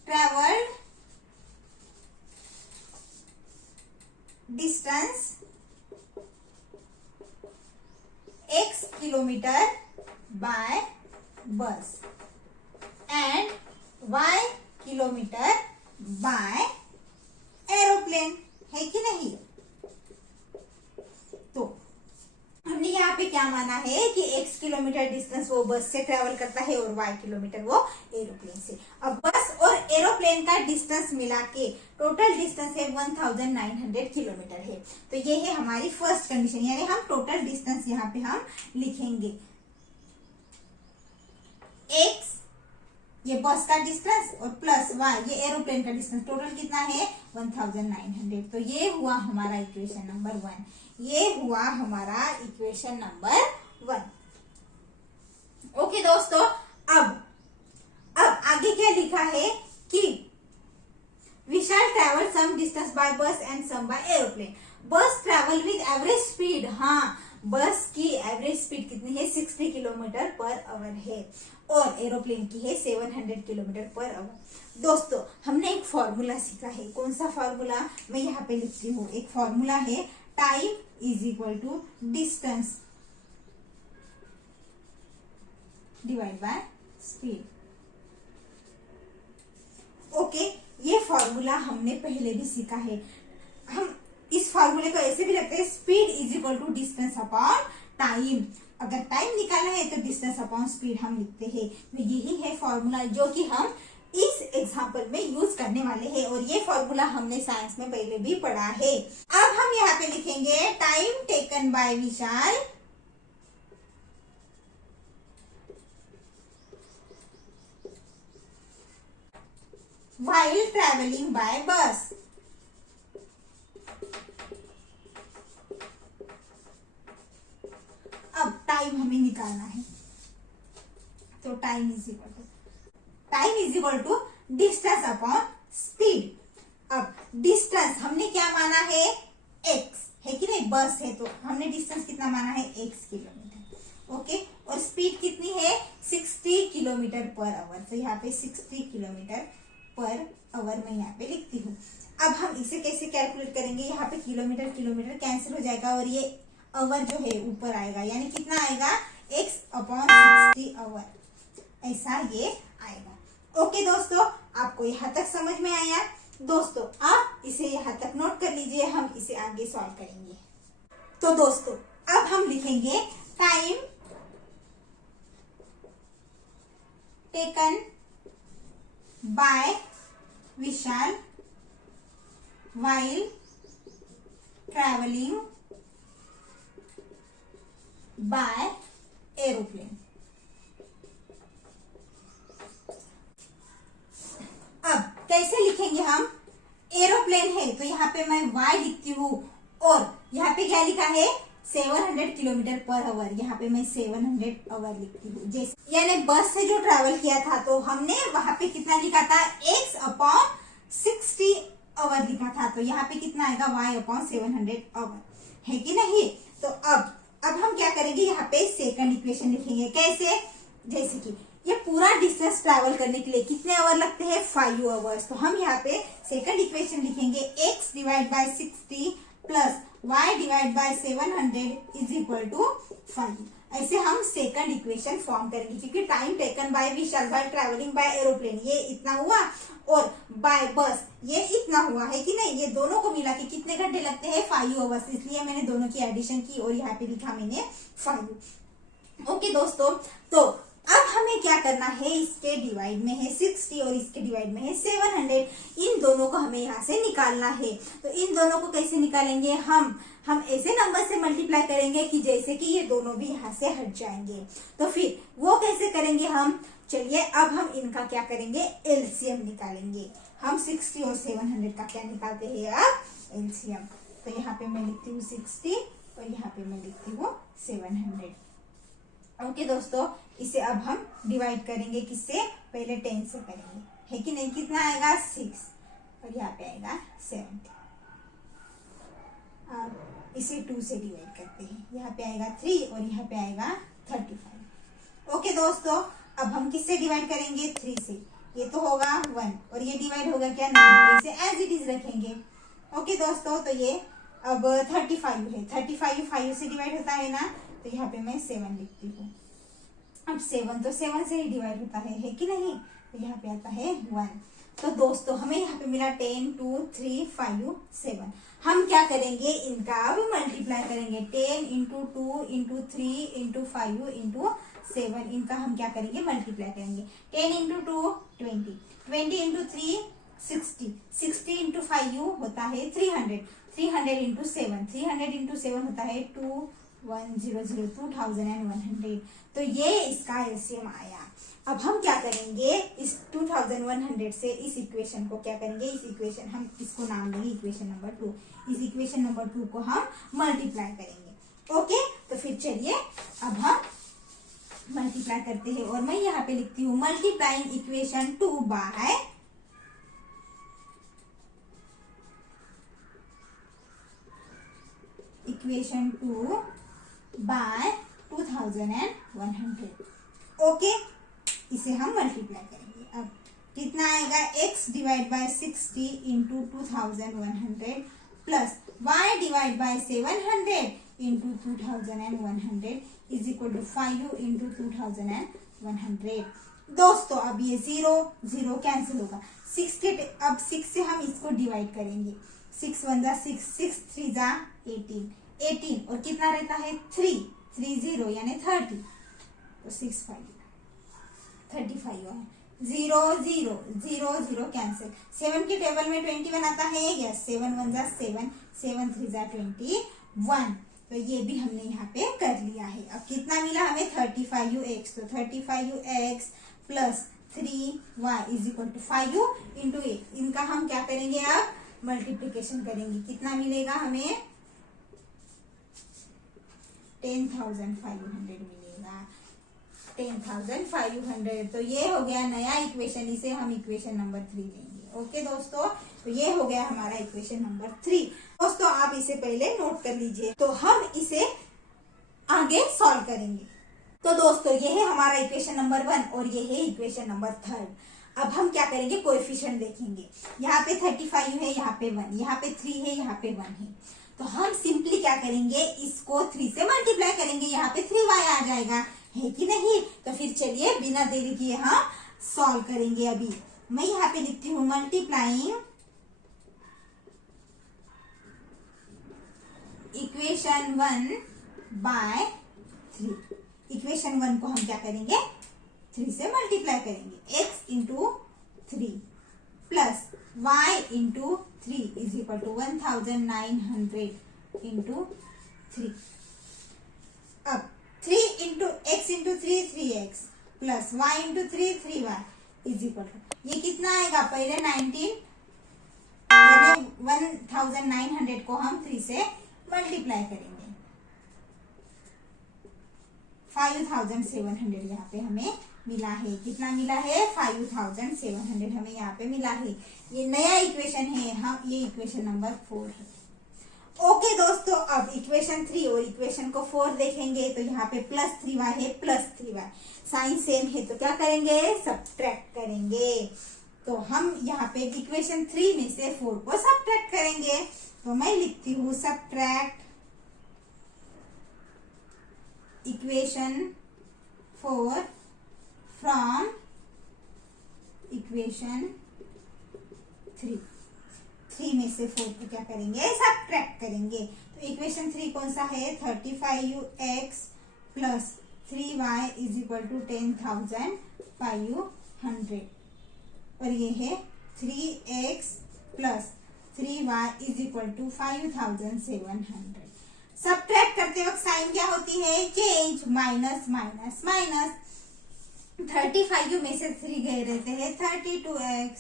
travelled distance x kilometre by bus and y kilometre by aeroplane, है कि नहीं। तो हमने यहाँ पे क्या माना है कि x किलोमीटर डिस्टेंस वो बस से ट्रेवल करता है और y किलोमीटर वो एरोप्लेन से। अब बस और एरोप्लेन का डिस्टेंस मिला के टोटल डिस्टेंस है 1900 किलोमीटर है। तो ये है हमारी फर्स्ट कंडीशन, यानी हम टोटल डिस्टेंस यहाँ पे हम लिखेंगे x ये बस का डिस्टेंस और प्लस y ये एरोप्लेन का डिस्टेंस, टोटल कितना है 1900। तो ये हुआ हमारा इक्वेशन नंबर 1, ये हुआ हमारा इक्वेशन नंबर 1। ओके दोस्तों, अब आगे क्या लिखा है कि विशाल travel some distance by bus and some by aeroplane. बस ट्रैवल विद एवरेज स्पीड, हाँ बस की एवरेज स्पीड कितनी है, 60 किलोमीटर पर आवर है, और एरोप्लेन की है 700 किलोमीटर पर आवर। दोस्तों हमने एक फॉर्मूला सीखा है, कौन सा फॉर्मूला, मैं यहाँ पे लिखती हूँ। एक फॉर्मूला है time is equal to distance divide by speed. Okay, ये फॉर्मूला हमने पहले भी सीखा है। हम इस फॉर्मूले को ऐसे भी लिखते हैं, speed is equal to distance upon time. अगर टाइम निकालना है तो डिस्टेंस अपॉन स्पीड हम लिखते हैं। तो यही है फॉर्मूला जो कि हम इस एग्जाम्पल में यूज करने वाले हैं, और ये फॉर्मूला हमने साइंस में पहले भी पढ़ा है। अब हम यहाँ पे लिखेंगे time taken by Vishal while traveling by bus। अब टाइम हमें निकालना है, तो time is equal to distance upon speed. अब डिस्टेंस हमने क्या माना है, x है कि नहीं, बस है तो हमने डिस्टेंस कितना माना है, x किलोमीटर। ओके, और स्पीड कितनी है, 60 किलोमीटर पर आवर। तो यहाँ पे 60 किलोमीटर पर आवर मैं यहाँ पे लिखती हूँ। अब हम इसे कैसे कैलकुलेट करेंगे, यहाँ पे किलोमीटर किलोमीटर कैंसिल हो जाएगा और ये आवर जो है ऊपर आएगा, यानी कितना आएगा, x अपॉन 60 आवर, ऐसा ये आएगा। ओके दोस्तों, आपको यहाँ तक समझ में आया। दोस्तों आप इसे यहाँ तक नोट कर लीजिए, हम इसे आगे सॉल्व करेंगे। तो दोस्तों अब हम लिखेंगे time taken by Vishal while traveling by aeroplane। अब कैसे लिखेंगे हम, एरोप्लेन है तो यहाँ पे मैं y लिखती हूँ, और यहाँ पे क्या लिखा है, 700 किलोमीटर पर आवर, यहाँ पे मैं 700 आवर लिखती हूँ। जैसे यानी बस से जो ट्रैवल किया था तो हमने वहां पे कितना लिखा था, x अपॉन 60 आवर लिखा था, तो यहाँ पे कितना आएगा, y अपॉन 700 आवर, है कि नहीं। तो अब हम क्या करेंगे, यहाँ पे सेकंड इक्वेशन लिखेंगे। कैसे, जैसे कि ये पूरा डिस्टेंस ट्रैवल करने के लिए कितने आवर लगते हैं, 5 आवर्स। तो हम यहाँ पे सेकंड इक्वेशन लिखेंगे, x divide by 60 plus y divide by 700 is equal to 5। ऐसे हम सेकंड इक्वेशन फॉर्म करेंगे, क्योंकि time taken by Vishal by travelling by aeroplane ये इतना हुआ और बाय बस ये इतना हुआ है कि नहीं, ये दोनों को मिला के कितने घंटे लगते हैं 5 आवर्स, इसलिए मैंने दोनों की एडिशन की और यहाँ पे लिखा मैंने 5। ओके दोस्तों, तो अब हमें क्या करना है, इसके डिवाइड में है 60 और इसके डिवाइड में है 700, इन दोनों को हमें यहाँ से निकालना है। तो इन दोनों को कैसे निकालेंगे, हम ऐसे नंबर से मल्टीप्लाई करेंगे कि जैसे कि ये दोनों भी यहाँ से हट जाएंगे। तो फिर वो कैसे करेंगे हम, चलिए अब हम इनका क्या करेंगे, एलसीएम निकालेंगे। हम 60 और 700 का क्या निकालते हैं अब, एलसीएम। तो यहाँ पे मैं लिखती हूँ 60 और यहाँ पे मैं लिखती हूँ 700। ओके दोस्तों, इसे अब हम डिवाइड करेंगे किससे, पहले 10 से करेंगे, है कि नहीं, कितना आएगा 6 और यहाँ पे आएगा 70। अब इसे 2 से डिवाइड करते हैं, यहाँ पे आएगा 3 और यहाँ पे आएगा 35। ओके दोस्तों, अब हम किससे डिवाइड करेंगे, 3 से, ये तो होगा 1 और ये डिवाइड होगा क्या, नहीं, तो इसे एज इट इज रखेंगे। ओके दोस्तों, तो ये अब 35 है, 35 5 से डिवाइड होता है ना, तो यहाँ पे मैं 7 लिखती हूँ। अब 7 तो 7 से ही डिवाइड होता है कि नहीं, तो यहाँ पे आता है 1। तो दोस्तों हमें यहाँ पे मिला 10 2 3 5 7। हम क्या करेंगे, इनका अब मल्टीप्लाई करेंगे, 10 इंटू 2 इंटू 3 इंटू 5 इंटू 7, इनका हम क्या करेंगे, मल्टीप्लाई करेंगे। 10 इंटू 2 20, 20 इंटू 3 60, 60 इंटू 5 होता है 300, 300 इंटू 7, 300 इंटू 7 होता है 2100, 2100। तो ये इसका एलसीएम आया। अब हम क्या करेंगे, इस 2100 से इस इक्वेशन को क्या करेंगे, इस इक्वेशन हम इसको नाम देंगे इक्वेशन नंबर 2। इस इक्वेशन नंबर 2 को हम मल्टीप्लाई करेंगे। ओके, तो फिर चलिए अब हम मल्टीप्लाई करते हैं और मैं यहाँ पे लिखती हूँ multiplying equation 2 by equation 2 by 2100। Okay, इसे हम मल्टीप्लाई करेंगे। अब कितना आएगा, x divide by 60 into 2100 plus y divide by 700 into 2100 is equal to 5 into 2100। दोस्तों अब ये 0 0 कैंसिल होगा, 6 के अब 6 से हम इसको डिवाइड करेंगे, 6 1 जा 6, 6 3 जा 18, 18 और कितना रहता है 3 30 यानी 30, तो 6 5 35 है, 0 0 0 0 कैंसिल। 7 के टेबल में 21 आता है, यस, 7 1 जा 7, 7 3 जा 21, तो ये भी हमने यहाँ पे कर लिया है। अब कितना मिला हमें 35x, तो 35x plus 3y is equal to 5 into 8। इनका हम क्या करेंगे, अब मल्टीप्लीकेशन करेंगे, कितना मिलेगा हमें 10,500 मिलेगा, 10,500। तो ये हो गया नया इक्वेशन, इसे हम इक्वेशन नंबर 3 लेंगे। ओके दोस्तों, तो ये हो गया हमारा इक्वेशन नंबर 3। दोस्तों आप इसे पहले नोट कर लीजिए, तो हम इसे आगे सॉल्व करेंगे। तो दोस्तों ये है हमारा इक्वेशन नंबर 1 और ये है इक्वेशन नंबर 3। अब हम क्या करेंगे, कोएफिशिएंट देखेंगे। यहाँ पे 35 है, यहाँ पे 1, यहाँ पे 3 है, यहाँ पे 1 है। तो हम सिंपली क्या करेंगे, इसको 3 से मल्टीप्लाई करेंगे, यहाँ पे 3y आ जाएगा, है कि नहीं। तो फिर चलिए बिना देरी किए हम सॉल्व करेंगे। अभी मैं यहाँ पे लिखती हूँ मल्टीप्लाइंग इक्वेशन 1 बाय 3। इक्वेशन 1 को हम क्या करेंगे, 3 से मल्टीप्लाई करेंगे, x into 3 plus y into 3 is equal to 1900 into 3। अब 3 into x into 3 3x plus y into 3 3y is equal to, ये कितना आएगा, पहले 19 यानी 1900 को हम 3 से मल्टीप्लाई करेंगे, 5700 यहाँ पे हमें मिला है। कितना मिला है, 5700 हमें यहाँ पे मिला है। ये नया इक्वेशन है, हम ये इक्वेशन नंबर 4 है। ओके दोस्तों, अब इक्वेशन 3 और इक्वेशन को 4 देखेंगे, तो यहाँ पे प्लस 3y है, प्लस 3y, साइन सेम है, तो क्या करेंगे, सब्ट्रैक्ट करेंगे। तो हम यहाँ पे इक्वेशन 3 में से 4 को सब्ट्रैक्ट करेंगे, तो मैं लिखती हूँ सब्ट्रैक्ट इक्वेशन 4 फ्रॉम इक्वेशन 3 में से 4 को क्या करेंगे, सब्ट्रैक्ट करेंगे। तो इक्वेशन 3 कौन सा है, 35x plus 3y is equal to 10,500 और ये है 3x plus 3y is equal to 5,700। Subtract करते वक्त साइन क्या होती है, चेंज, माइनस माइनस माइनस। 35 में से 3 गए रहते हैं, 32x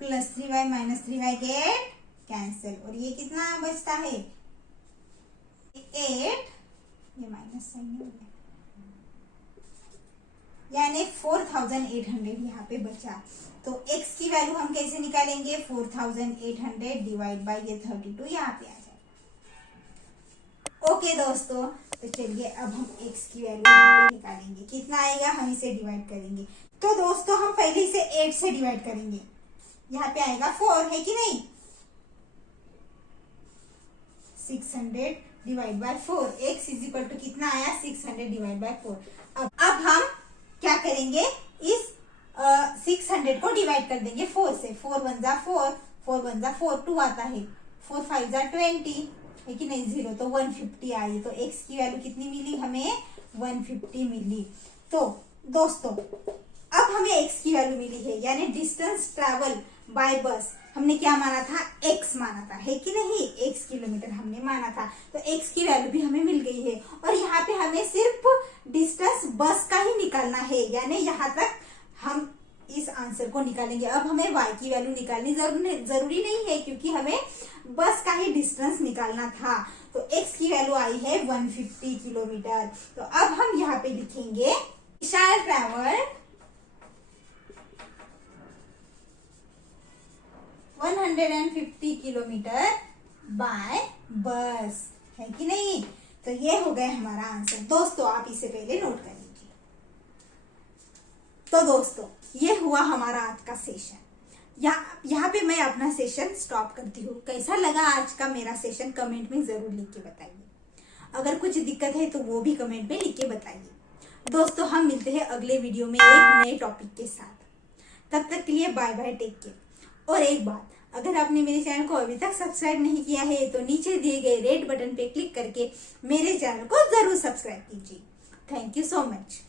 plus 3y minus 3y get cancel और ये कितना बचता है 8, ये माइनस साइन हो गया, यानी 4,800 यहाँ पे बचा। तो x की वैल्यू हम कैसे निकालेंगे, 4,800 डिवाइड बाय ये 32 यहाँ पे आ जाएगा। ओके दोस्तों, तो चलिए अब हम x की वैल्यू यहाँ पे निकालेंगे, कितना आएगा, हम इसे डिवाइड करेंगे। तो दोस्तों हम पहले इसे 8 से डिवाइड करेंगे, यहाँ पे आएगा 4, है कि नहीं, 600 divide by 4, x is equal to कितना आया, 600 डिवाइड बाय 4। अब हम क्या करेंगे, इस 600 को डिवाइड कर देंगे 4 से, 4 1 जा 4, 4 1 जा 4, 2 आता है, 4 5 जा 20, है कि नहीं, 0, तो 150 आई। तो x की वैल्यू कितनी मिली हमें, 150 मिली। तो दोस्तों अब हमें x की वैल्यू मिली है, यानी डिस्टेंस ट्रैवल बाय बस हमने क्या माना था, x माना था, है कि नहीं, x किलोमीटर हमने माना था। तो x की वैल्यू भी हमें मिल गई है और यहाँ पे हमें सिर्फ डिस्टेंस बस का ही निकालना है, यानी यहाँ तक हम इस आंसर को निकालेंगे। अब हमें y की वैल्यू निकालनी जरूरी नहीं है, क्योंकि हमें बस का ही डिस्टेंस निकालना था। तो x की वैल्यू आई है 150 किलोमीटर। तो अब हम यहाँ पे लिखेंगे विशाल ट्रैवल 150 किलोमीटर बाय बस, है कि नहीं। तो ये हो गया हमारा आंसर। दोस्तों आप इसे पहले नोट कर लीजिए। तो दोस्तों ये हुआ हमारा आज का सेशन। यहाँ पे मैं अपना सेशन स्टॉप करती हूँ। कैसा लगा आज का मेरा सेशन कमेंट में जरूर लिख के बताइए। अगर कुछ दिक्कत है तो वो भी कमेंट में लिख के बताइए। दोस्तों हम मिलते हैं अगले वीडियो में एक नए टॉपिक के साथ। तब तक के लिए बाय बाय, टेक केयर। और एक बात, अगर आपने मेरे चैनल को अभी तक सब्सक्राइब नहीं किया है तो नीचे दिए गए रेड बटन पे क्लिक करके मेरे चैनल को जरूर सब्सक्राइब कीजिए। Thank you so much.